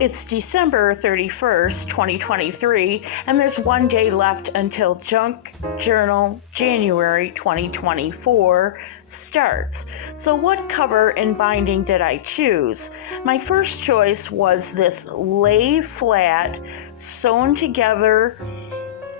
It's December 31st, 2023, and there's one day left until Junk Journal January 2024 starts. So what cover and binding did I choose? My first choice was this lay flat, sewn together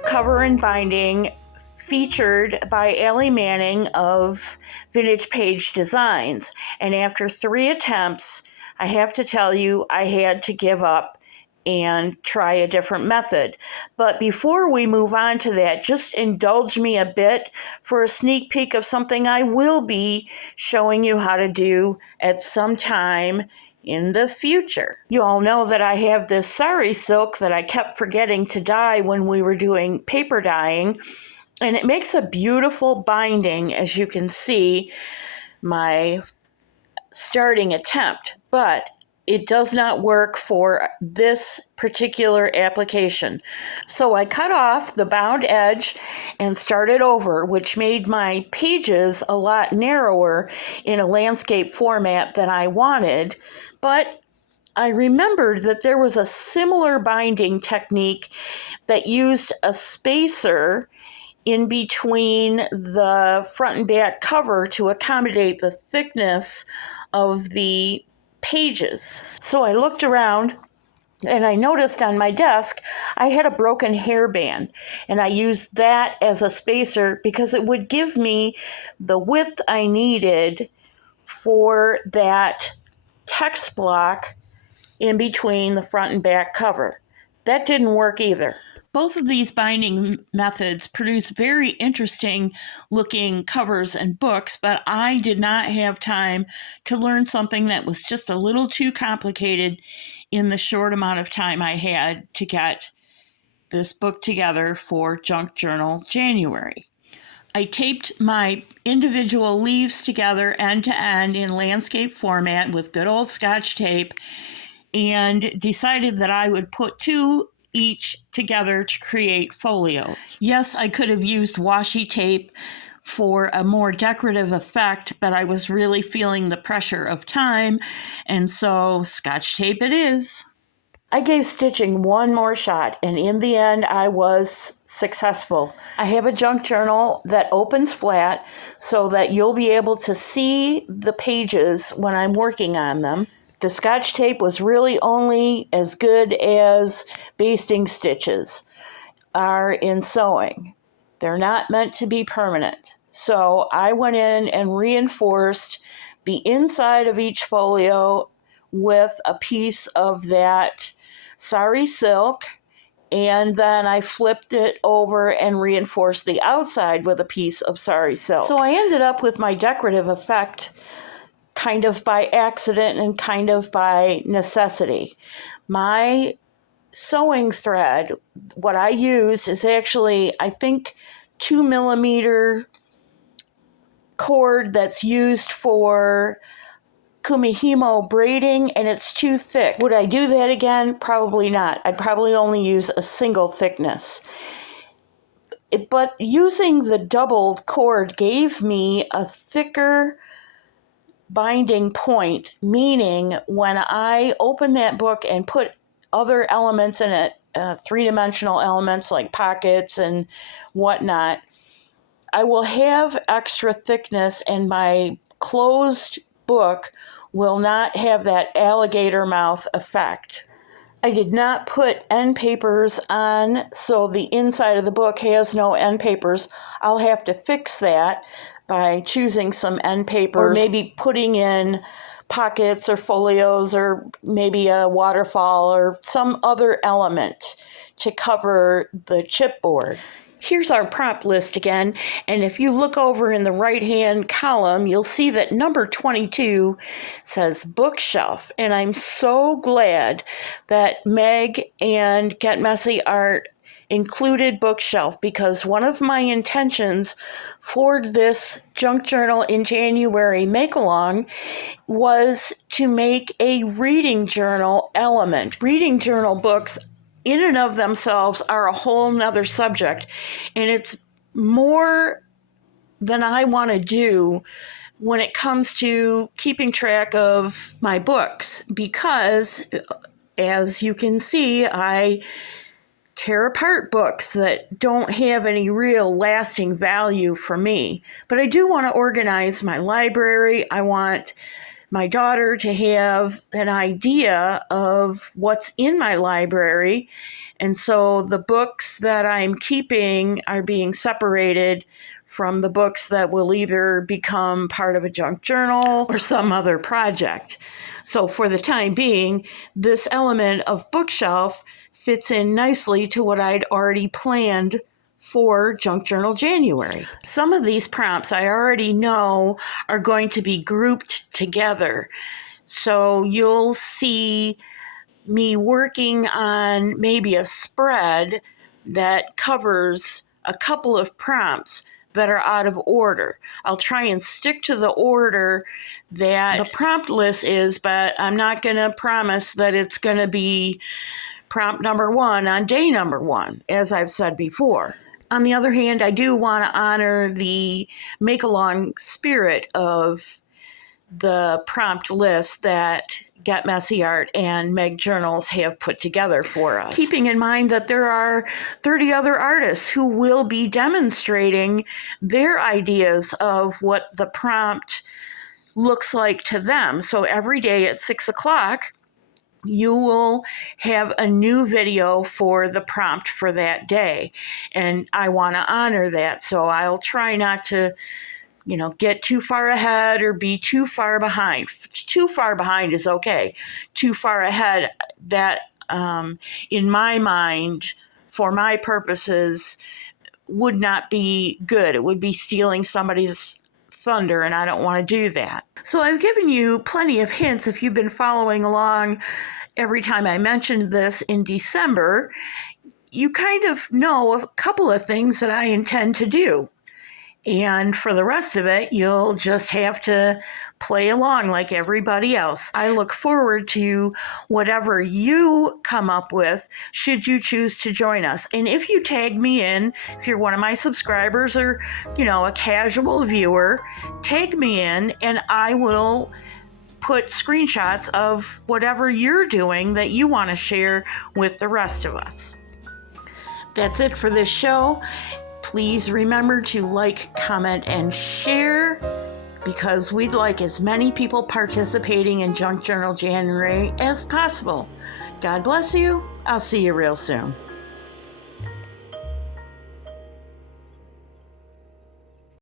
cover and binding featured by Allie Manning of Vintage Page Designs. And after 3 attempts, I have to tell you, I had to give up and try a different method. But before we move on to that, just indulge me a bit for a sneak peek of something I will be showing you how to do at some time in the future. You all know that I have this sari silk that I kept forgetting to dye when we were doing paper dyeing, and it makes a beautiful binding, as you can see, my starting attempt, but it does not work for this particular application. So I cut off the bound edge and started over, which made my pages a lot narrower in a landscape format than I wanted, but I remembered that there was a similar binding technique that used a spacer in between the front and back cover to accommodate the thickness of the pages. So I looked around and I noticed on my desk I had a broken hairband, and I used that as a spacer because it would give me the width I needed for that text block in between the front and back cover. That didn't work either. Both of these binding methods produce very interesting looking covers and books, but I did not have time to learn something that was just a little too complicated in the short amount of time I had to get this book together for Junk Journal January. I taped my individual leaves together end to end in landscape format with good old Scotch tape, and decided that I would put 2 each together to create folios. Yes, I could have used washi tape for a more decorative effect, but I was really feeling the pressure of time, and so Scotch tape it is. I gave stitching one more shot, and in the end, I was successful. I have a junk journal that opens flat so that you'll be able to see the pages when I'm working on them. The Scotch tape was really only as good as basting stitches are in sewing. They're not meant to be permanent. So I went in and reinforced the inside of each folio with a piece of that sari silk, and then I flipped it over and reinforced the outside with a piece of sari silk. So I ended up with my decorative effect kind of by accident and kind of by necessity. My sewing thread, what I use is actually, I think, 2mm cord that's used for kumihimo braiding, and it's too thick. Would I do that again? Probably not. I'd probably only use a single thickness. But using the doubled cord gave me a thicker binding point, meaning when I open that book and put other elements in it, 3-dimensional elements like pockets and whatnot, I will have extra thickness, and my closed book will not have that alligator mouth effect. I did not put end papers on, so the inside of the book has no end papers. I'll have to fix that by choosing some end papers, or maybe putting in pockets or folios, or maybe a waterfall or some other element to cover the chipboard. Here's our prompt list again, and if you look over in the right-hand column, you'll see that number 22 says bookshelf, and I'm so glad that Meg and Get Messy Art included bookshelf, because one of my intentions for this Junk Journal in January make-along was to make a reading journal element. Reading journal books in and of themselves are a whole nother subject, and it's more than I want to do when it comes to keeping track of my books, because as you can see, I tear apart books that don't have any real lasting value for me. But I do want to organize my library. I want my daughter to have an idea of what's in my library. And so the books that I'm keeping are being separated from the books that will either become part of a junk journal or some other project. So for the time being, this element of bookshelf fits in nicely to what I'd already planned for Junk Journal January. Some of these prompts I already know are going to be grouped together. So you'll see me working on maybe a spread that covers a couple of prompts that are out of order. I'll try and stick to the order that the prompt list is, but I'm not going to promise that it's going to be prompt number 1 on day number 1, as I've said before. On the other hand, I do want to honor the make-along spirit of the prompt list that Get Messy Art and MegJournals have put together for us. Keeping in mind that there are 30 other artists who will be demonstrating their ideas of what the prompt looks like to them. So every day at 6 o'clock, you will have a new video for the prompt for that day. And I want to honor that. So I'll try not to get too far ahead or be too far behind. Too far behind is okay. Too far ahead, that in my mind, for my purposes, would not be good. It would be stealing somebody's thunder, and I don't want to do that. So I've given you plenty of hints if you've been following along. Every time I mentioned this in December, you kind of know a couple of things that I intend to do. And for the rest of it, you'll just have to play along like everybody else. I look forward to whatever you come up with should you choose to join us. And if you tag me in, if you're one of my subscribers or, a casual viewer, tag me in and I will put screenshots of whatever you're doing that you want to share with the rest of us. That's it for this show. Please remember to like, comment, and share because we'd like as many people participating in Junk Journal January as possible. God bless you. I'll see you real soon.